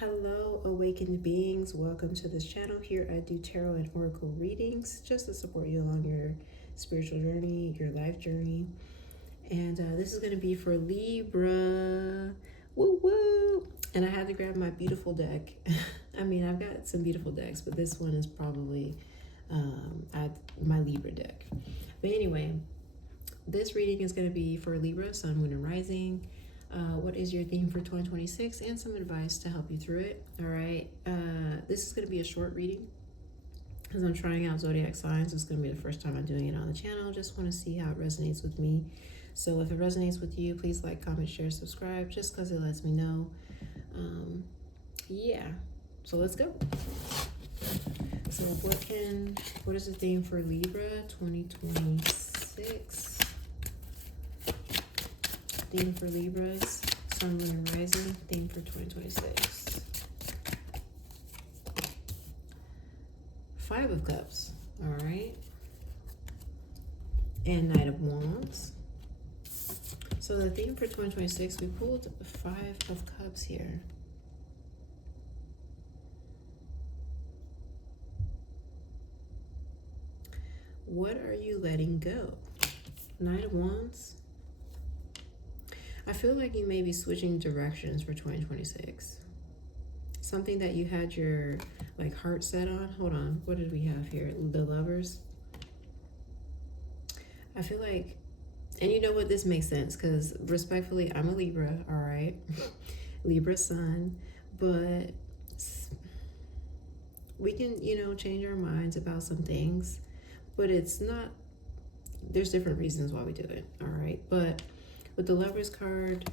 Hello, awakened beings. Welcome to this channel. Here I do tarot and oracle readings just to support you along your spiritual journey, your life journey. And this is going to be for Libra. Woo woo! And I had to grab my beautiful deck. I mean, I've got some beautiful decks, but this one is probably my Libra deck. But anyway, this reading is going to be for Libra, Sun, Moon, and Rising. What is your theme for 2026 and some advice to help you through it. All right, this is going to be a short reading because I'm trying out zodiac signs. It's going to be the first time I'm doing it on the channel. Just want to see how it resonates with me. So if it resonates with you, please like, comment, share, subscribe, just because it lets me know. Yeah, so let's go. So what is the theme for Libra 2026? Theme for Libras, Sun, Moon, and Rising, theme for 2026. Five of Cups, all right. And Knight of Wands. So the theme for 2026, we pulled Five of Cups here. What are you letting go? Knight of Wands. I feel like you may be switching directions for 2026. Something that you had your heart set on. Hold on, what did we have here? The Lovers. I feel like, and you know what, this makes sense because respectfully, I'm a Libra, all right? Libra sun, but we can, change our minds about some things, but it's not, there's different reasons why we do it, all right? But with the Lovers card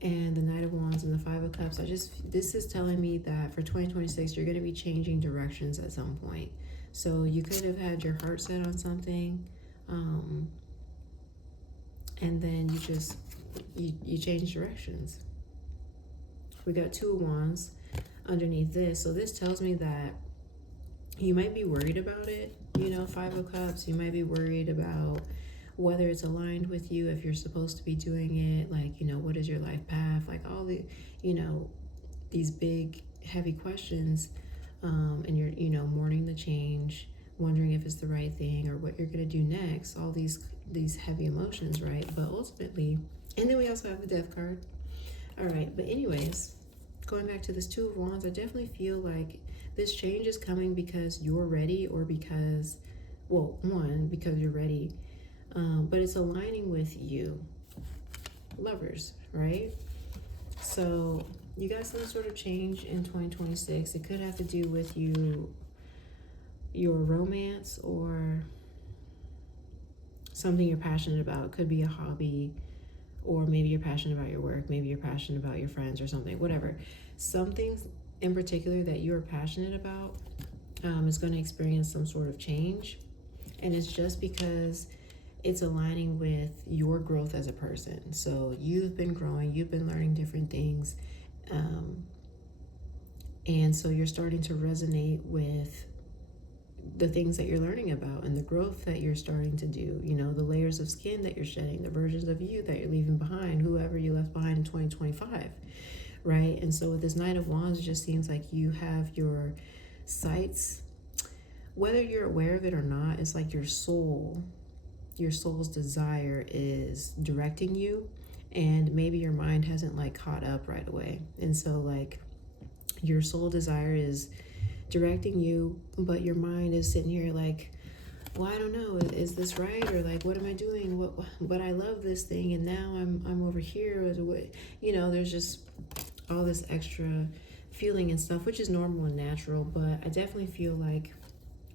and the Knight of Wands and the Five of Cups, this is telling me that for 2026, you're going to be changing directions at some point. So you could have had your heart set on something, and then you change directions. We got Two of Wands underneath this. So this tells me that you might be worried about it. Five of Cups, you might be worried about whether it's aligned with you, if you're supposed to be doing it, what is your life path, all the, these big, heavy questions, and you're, mourning the change, wondering if it's the right thing or what you're going to do next, all these heavy emotions, right? But ultimately, and then we also have the Death card. All right, but anyways, going back to this Two of Wands, I definitely feel like this change is coming because you're ready, or because, well, one, because you're ready, but it's aligning with you. Lovers, right? So you got some sort of change in 2026. It could have to do with your romance or something you're passionate about. It could be a hobby, or maybe you're passionate about your work, maybe you're passionate about your friends or something, whatever. Something in particular that you're passionate about is going to experience some sort of change, and it's just because it's aligning with your growth as a person. So you've been growing, you've been learning different things, and so you're starting to resonate with the things that you're learning about and the growth that you're starting to do, the layers of skin that you're shedding, the versions of you that you're leaving behind, whoever you left behind in 2025, right? And so with this Knight of Wands, it just seems like you have your sights, whether you're aware of it or not, it's like your soul's desire is directing you, and maybe your mind hasn't caught up right away. And so your soul desire is directing you, but your mind is sitting here well, I don't know, is this right? Or what am I doing? But I love this thing, and now I'm over here. There's just all this extra feeling and stuff, which is normal and natural. But I definitely feel like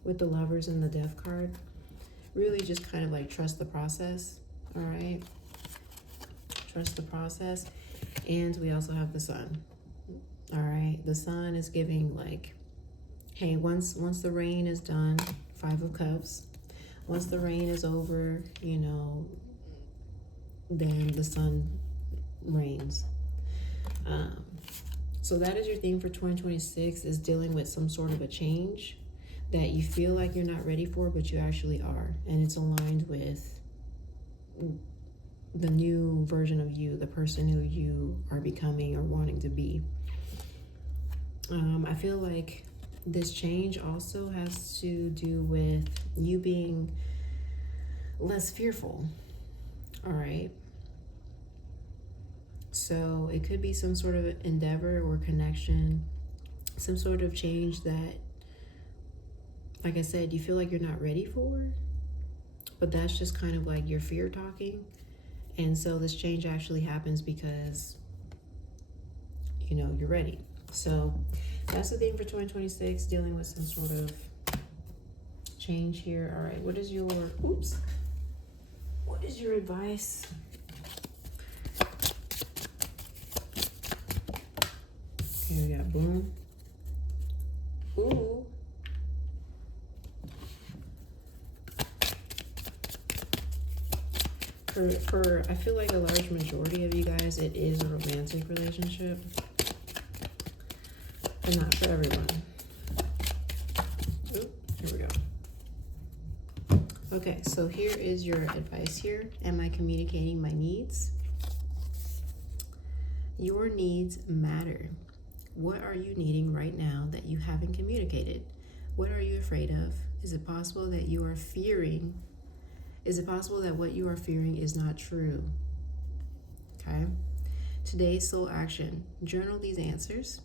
with the Lovers and the Death card, really just kind of trust the process. All right, trust the process. And we also have the Sun. All right, the Sun is giving hey, once the rain is done, Five of Cups, once the rain is over, then the sun reigns. So that is your theme for 2026, is dealing with some sort of a change that you feel like you're not ready for, but you actually are. And it's aligned with the new version of you, the person who you are becoming or wanting to be. I feel like this change also has to do with you being less fearful. All right. So it could be some sort of endeavor or connection, some sort of change that, like I said, you feel like you're not ready for, but that's just kind of like your fear talking. And so this change actually happens because, you know, you're ready. So that's the thing for 2026, dealing with some sort of change here. All right, what is your advice? Okay, we got boom. Ooh. For I feel like a large majority of you guys, it is a romantic relationship, but not for everyone. Ooh, here we go. Okay, so here is your advice here. Am I communicating my needs? Your needs matter. What are you needing right now that you haven't communicated? What are you afraid of? Is it possible that you are fearing? Is it possible that what you are fearing is not true? Okay. Today's soul action. Journal these answers.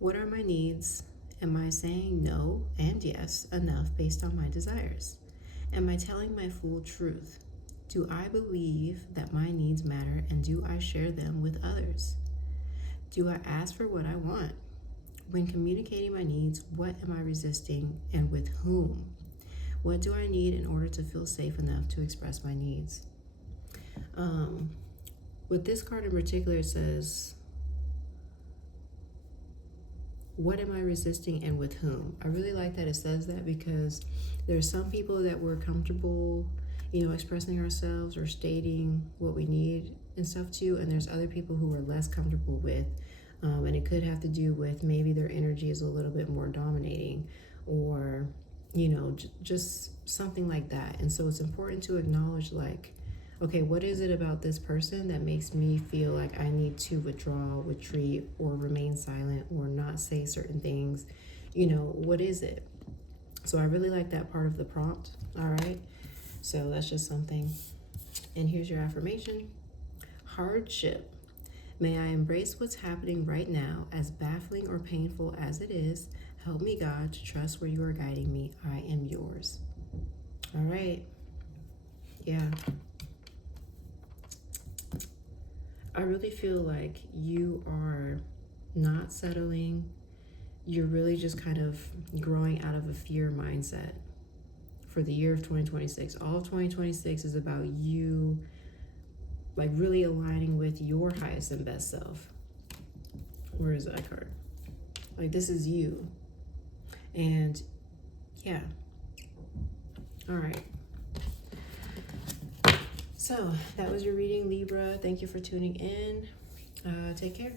What are my needs? Am I saying no and yes enough based on my desires? Am I telling my full truth? Do I believe that my needs matter, and do I share them with others? Do I ask for what I want? When communicating my needs, what am I resisting and with whom? What do I need in order to feel safe enough to express my needs? With this card in particular, it says, what am I resisting and with whom? I really like that it says that, because there's some people that we're comfortable, you know, expressing ourselves or stating what we need and stuff to, and there's other people who are less comfortable with, and it could have to do with maybe their energy is a little bit more dominating, or, you know, just something like that. And so it's important to acknowledge, like, okay, what is it about this person that makes me feel like I need to withdraw, retreat, or remain silent, or not say certain things? You know, what is it? So I really like that part of the prompt. All right. So that's just something. And here's your affirmation. Hardship. May I embrace what's happening right now, as baffling or painful as it is. Help me, God, to trust where you are guiding me. I am yours. All right. Yeah. I really feel like you are not settling. You're really just kind of growing out of a fear mindset for the year of 2026. All of 2026 is about you, like, really aligning with your highest and best self. Where is that card? Like, this is you. And yeah. All right. So that was your reading, Libra. Thank you for tuning in. Take care.